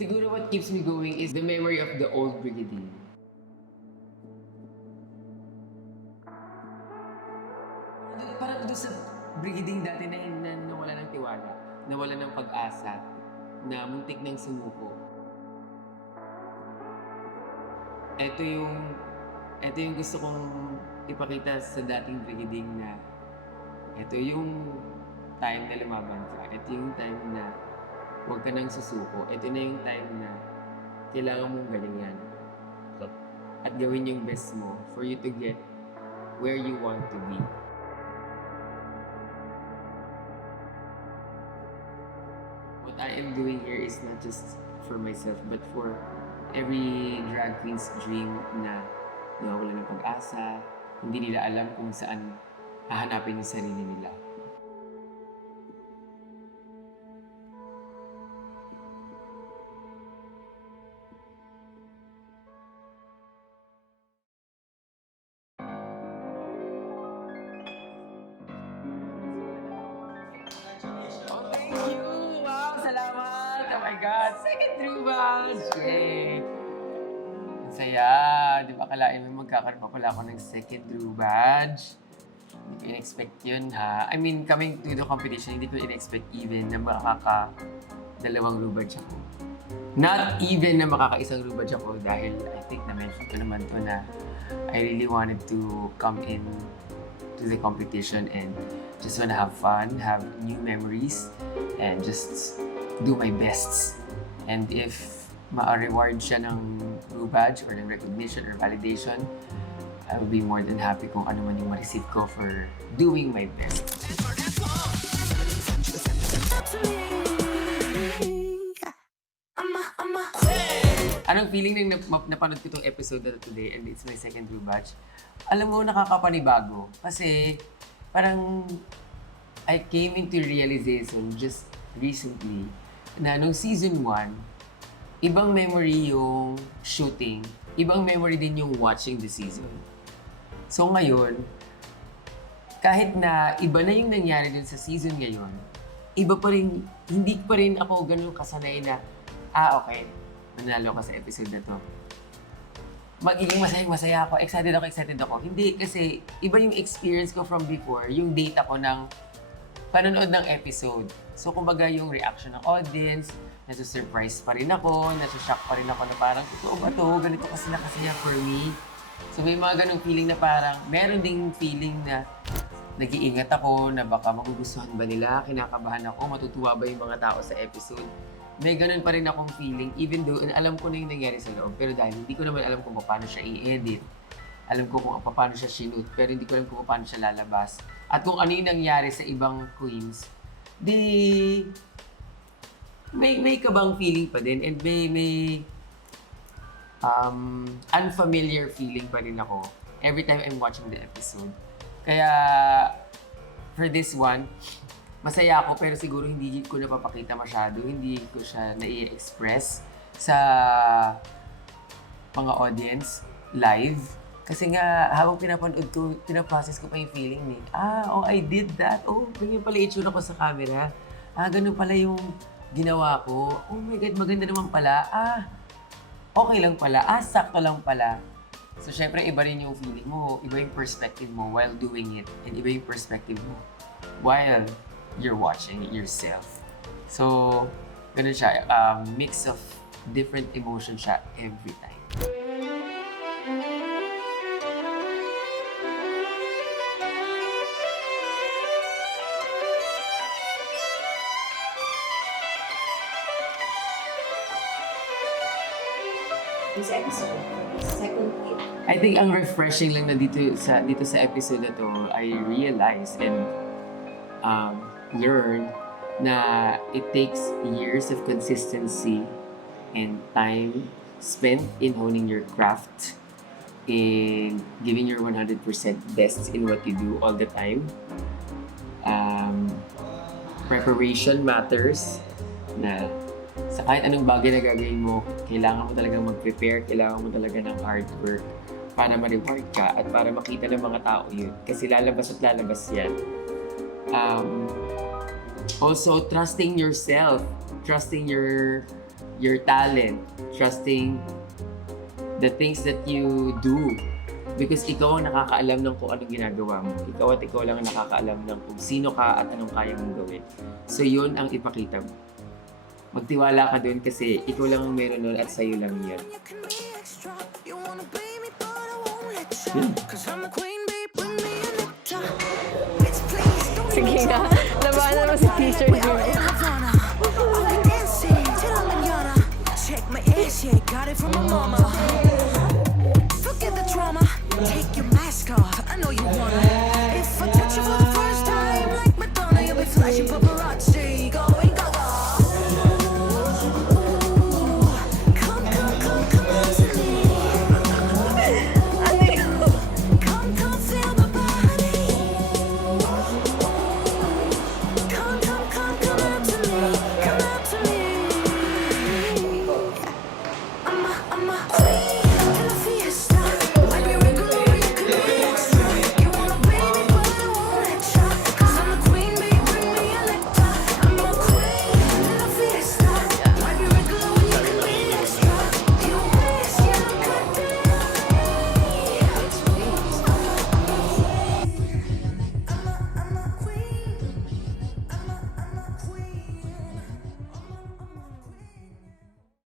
Siguro what keeps me going is the memory of the old Brigadine. Parang doon sa Brigadine dati na nawala ng tiwala, nawala ng pag-asa, na muntik ng sumuko. Ito yung gusto kong ipakita sa dating Brigadine na ito yung time na lumaban ka. Ito yung time na huwag ka nang susuko. Ito na yung time na kailangan mong galingan. At gawin yung best mo for you to get where you want to be. What I am doing here is not just for myself, but for every drag queen's dream na nawawala ng pag-asa, hindi nila alam kung saan hahanapin yung sarili nila. Oh, thank you! Wow, salamat! Oh my God! Second Drew Badge! Yay! Ang saya! Di ba kalain mo magkakaroon pa pala ako ng second Drew Badge? Hindi ko in-expect yun, ha? I mean, coming to the competition, hindi ko in-expect even na makaka-dalawang Drew Badge ako. Not even na makaka-isang Drew Badge ako dahil I think na-mention ko naman to na I really wanted to come in to the competition and just wanna have fun, have new memories, and just do my best. And if ma-reward siya ng blue badge or ng recognition or validation, I will be more than happy kung ano man yung ma-receive ko for doing my best. Anong feeling nang napanood ko itong episode na today and it's my second blue badge? Alam mo, nakakapanibago. Kasi parang I came into realization just recently na nung season 1, ibang memory yung shooting, ibang memory din yung watching the season. So ngayon, kahit na iba na yung nangyari din sa season ngayon, iba pa rin, hindi pa rin ako ganun kasanay na, okay, manalo ka sa episode na to. Magiging masaya ako, excited ako. Hindi, kasi iba yung experience ko from before, yung data ko ng panonood ng episode. So, kumbaga yung reaction ng audience, nasa-surprise pa rin ako, nasa-shock pa rin ako na parang, totoo ba to? Ganito kasi nakasaya for me. So, may mga ganong feeling na parang, meron ding feeling na nag-iingat ako na baka magugustuhan ba nila, kinakabahan ako, matutuwa ba yung mga tao sa episode. May ganun pa rin akong feeling, even though alam ko na yung nangyari sa loob, pero dahil hindi ko naman alam kung paano siya i-edit, alam ko kung paano siya shoot, pero hindi ko alam kung paano siya lalabas. At kung ano yung nangyari sa ibang queens, di may kabang feeling pa din and may unfamiliar feeling pa rin ako every time I'm watching the episode. Kaya for this one, masaya ako pero siguro hindi ko napapakita masyado, hindi ko siya nai-express sa mga audience live. Kasi nga, habang pinapanood ko, pinaprocess ko pa yung feeling ni, I did that. Ganyan pala itsura ko sa camera. Ganun pala yung ginawa ko. Oh my God, maganda naman pala. Okay lang pala. Sakto lang pala. So, syempre, iba rin yung feeling mo. Iba yung perspective mo while doing it. And iba yung perspective mo while you're watching it yourself. So, ganun siya. Mix of different emotions siya every time. This episode, second hit. I think ang refreshing lang na dito sa episode na to, I realized and learned na it takes years of consistency and time spent in honing your craft, in giving your 100% best in what you do all the time. Preparation matters na sa kahit anong bagay na gagawin mo, kailangan mo talagang mag-prepare, kailangan mo talaga ng hard work para ma-reward ka at para makita ng mga tao yun. Kasi lalabas at lalabas yan. Also, trusting yourself, trusting your your talent, trusting the things that you do. Because ikaw ang nakakaalam ng kung anong ginagawa mo. Ikaw at ikaw lang ang nakakaalam ng kung sino ka at anong kaya mong gawin. So yun ang ipakita mo. Magtiwala ka dun kasi ikaw lang ang meron nun at sa'yo lang yan. Sige nga, labanan mo si Teacher Jun. Check my ass, yeah, got it from my mama.